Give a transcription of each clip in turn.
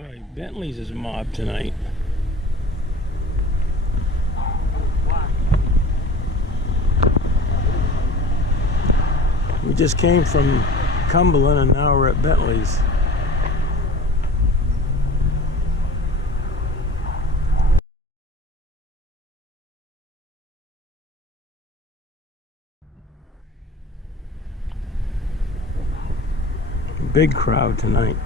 Boy, Bentleys is mobbed tonight. We just came from Cumberland and now we're at Bentleys. Big crowd tonight.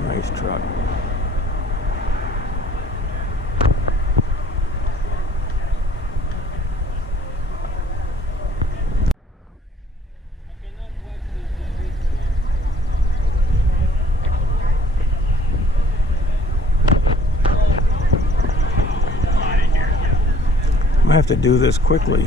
Nice truck. I have to do this quickly.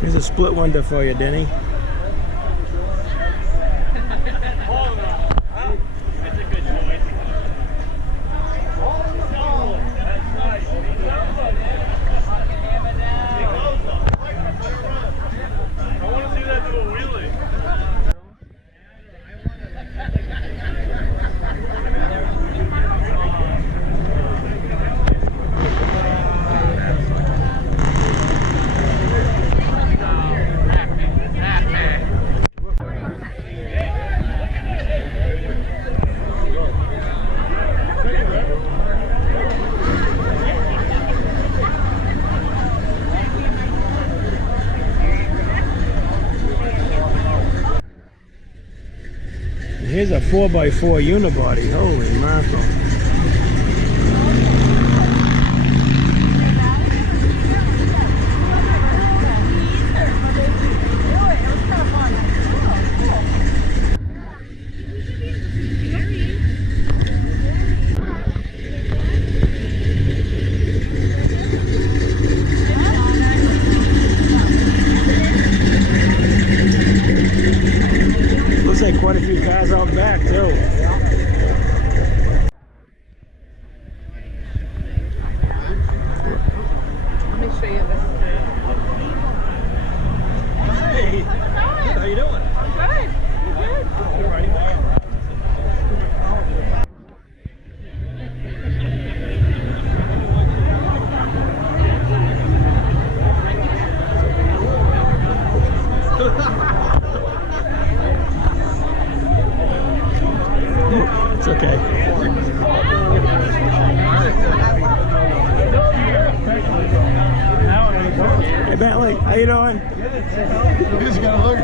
Here's a split window for you, Denny. Here's a 4x4 unibody. Holy mackerel. Looks like quite a few cars out back too. Let me show you this. Hey, how you doing? I'm good. You're good. All right. It's okay. Hey Bentley, how you doing? You just gotta look.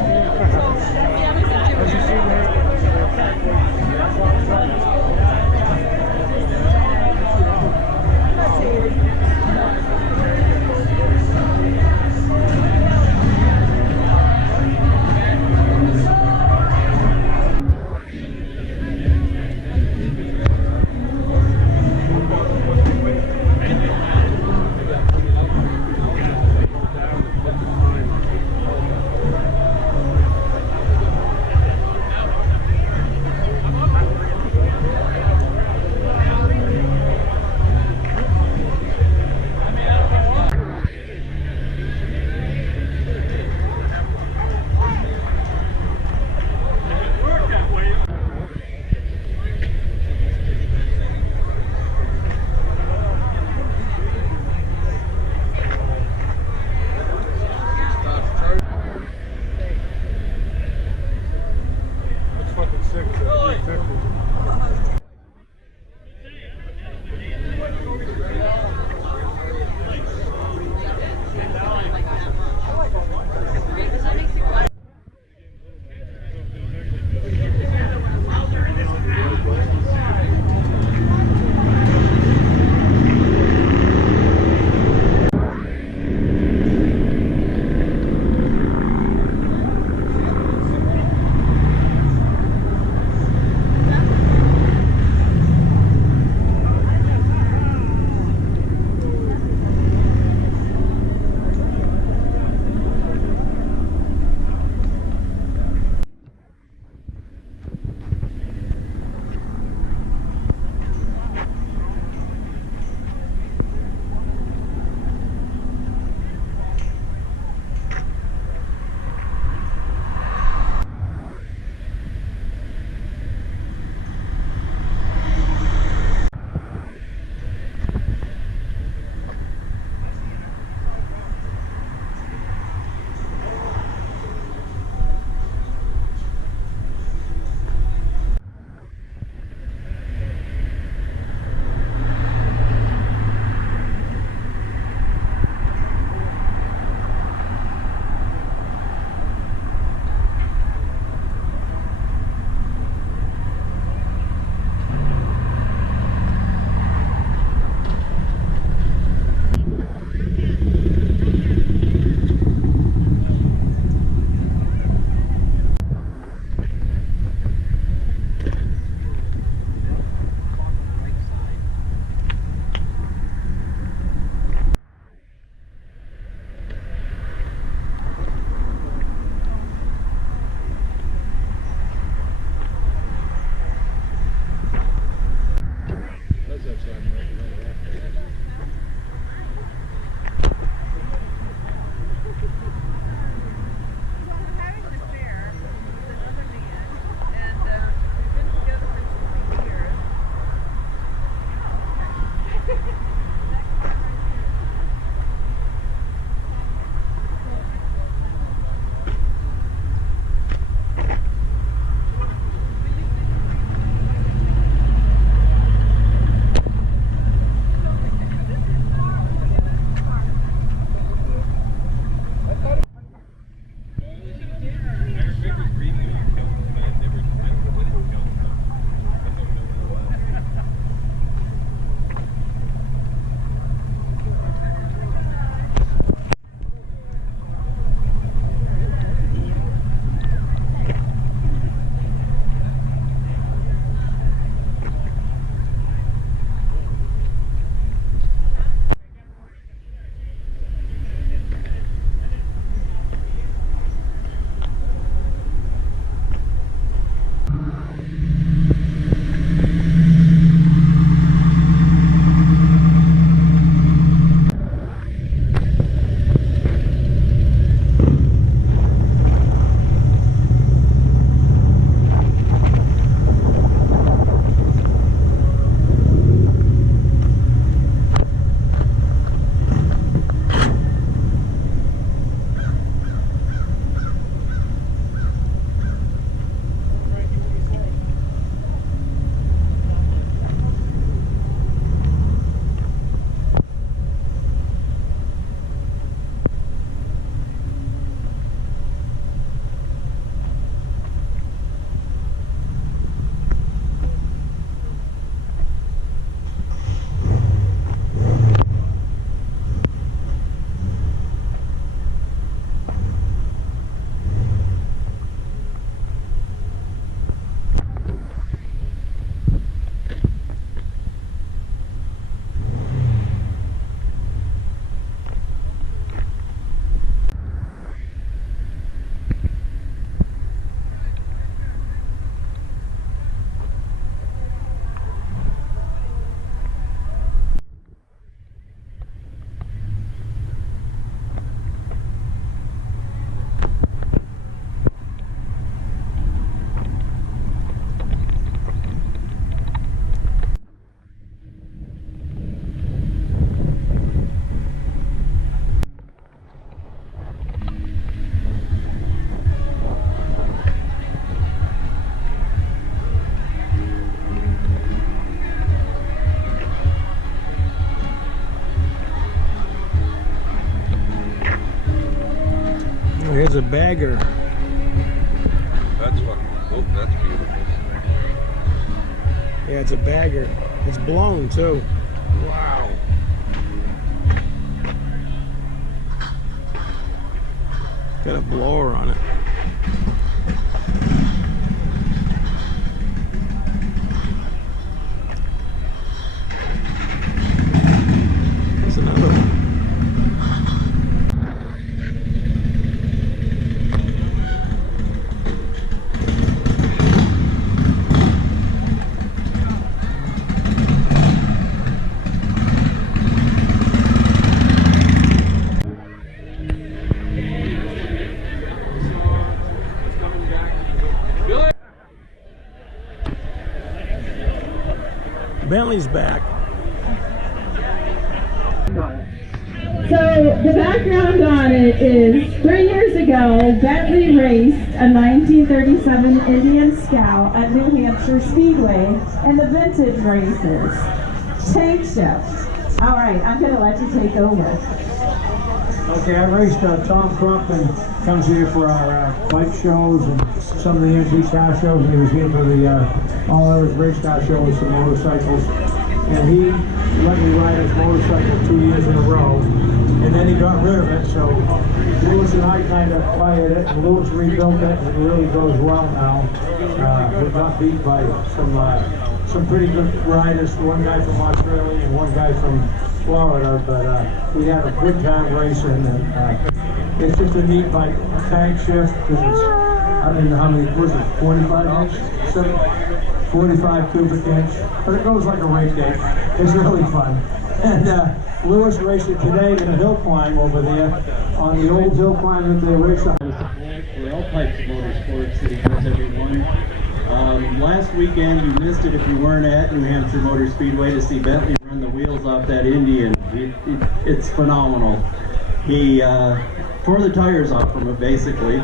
Here's a bagger. That's fucking, oh, that's beautiful. Yeah, it's a bagger. It's blown too. Wow. Got a blower on it. There's another one. Bentley's back. So the background on it is 3 years ago, Bentley raced a 1937 Indian Scout at New Hampshire Speedway in the vintage races. Tank shift. All right, I'm going to let you take over. Okay, I raced Tom Crump and comes here for our bike shows and some of the NC car shows. And he was here for the all-hours race car show with some motorcycles. And he let me ride his motorcycle 2 years in a row. And then he got rid of it, so Lewis and I kind of acquired it, and Lewis rebuilt it, and it really goes well now. We got beat by some pretty good riders, one guy from Australia and one guy from Florida, but we had a good time racing, and it's just a neat bike, tank shift, because it's, I don't know how many, was it 45 inch? 45 cubic inch, but it goes like a race game. It's really fun. And Lewis raced it today in a hill climb over there on the old hill climb that they raced on. For all types of motorsports that he does, everyone. Last weekend, you missed it if you weren't at New Hampshire Motor Speedway to see Bentley run the wheels off that Indian. It's phenomenal. He tore the tires off from it, basically.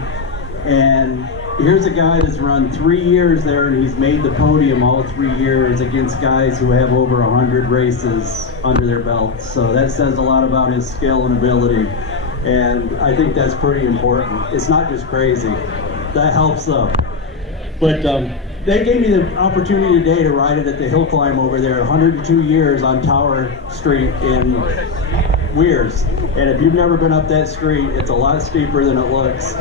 And here's a guy that's run 3 years there, and he's made the podium all 3 years against guys who have over 100 races under their belts. So that says a lot about his skill and ability. And I think that's pretty important. It's not just crazy. That helps though. But they gave me the opportunity today to ride it at the hill climb over there, 102 years on Tower Street in Weirs. And if you've never been up that street, it's a lot steeper than it looks.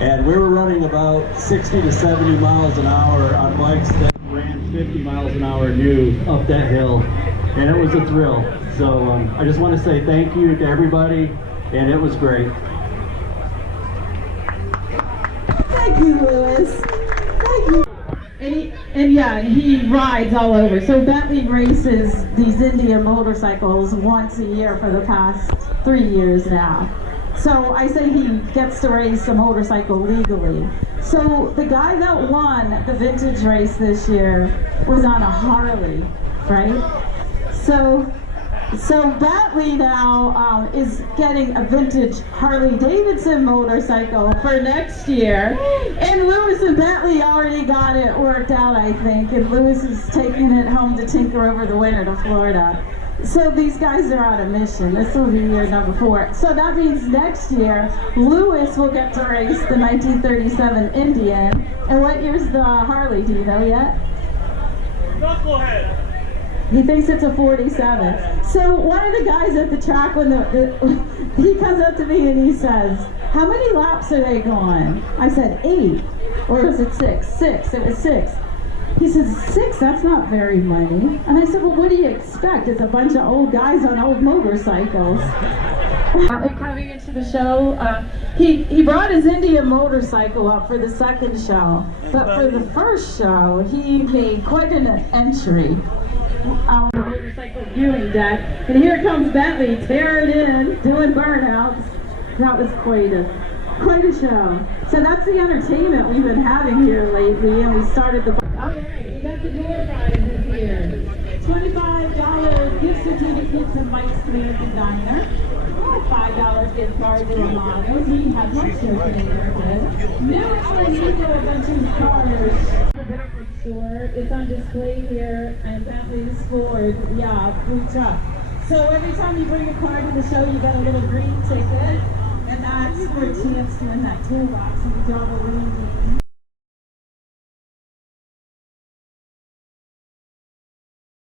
And we were running about 60 to 70 miles an hour on bikes that ran 50 miles an hour new up that hill. And it was a thrill. So I just want to say thank you to everybody, and it was great. Thank you, Lewis. Thank you. And he rides all over. So Bentley races these Indian motorcycles once a year for the past 3 years now. So I say he gets to race a motorcycle legally. So the guy that won the vintage race this year was on a Harley, right? So Bentley now is getting a vintage Harley Davidson motorcycle for next year. And Lewis and Bentley already got it worked out, I think. And Lewis is taking it home to tinker over the winter to Florida. So these guys are on a mission. This will be year number 4. So that means next year, Lewis will get to race the 1937 Indian. And what year's the Harley? Do you know yet? Knucklehead. He thinks it's a 47. So one of the guys at the track, when he comes up to me and he says, "How many laps are they going?" I said 8, or was it 6? 6. It was 6. He says, 6? That's not very many. And I said, well, what do you expect? It's a bunch of old guys on old motorcycles. Coming into the show, he brought his Indian motorcycle up for the second show. But for the first show, he made quite an entry on the motorcycle viewing deck. And here comes Bentley, tearing in, doing burnouts. That was quite a show. So that's the entertainment we've been having here lately, and we started the... Alright, we got the door prizes here. $25 gift certificates to Mike's American Diner. $5 gift card to Romano's. We have much here today, New Alanico Adventures cars. Store. It's on display here, and Bentley's Ford, food truck. So every time you bring a car to the show, you get a little green ticket, and that Max for a chance to win that toolbox and the job of arranging.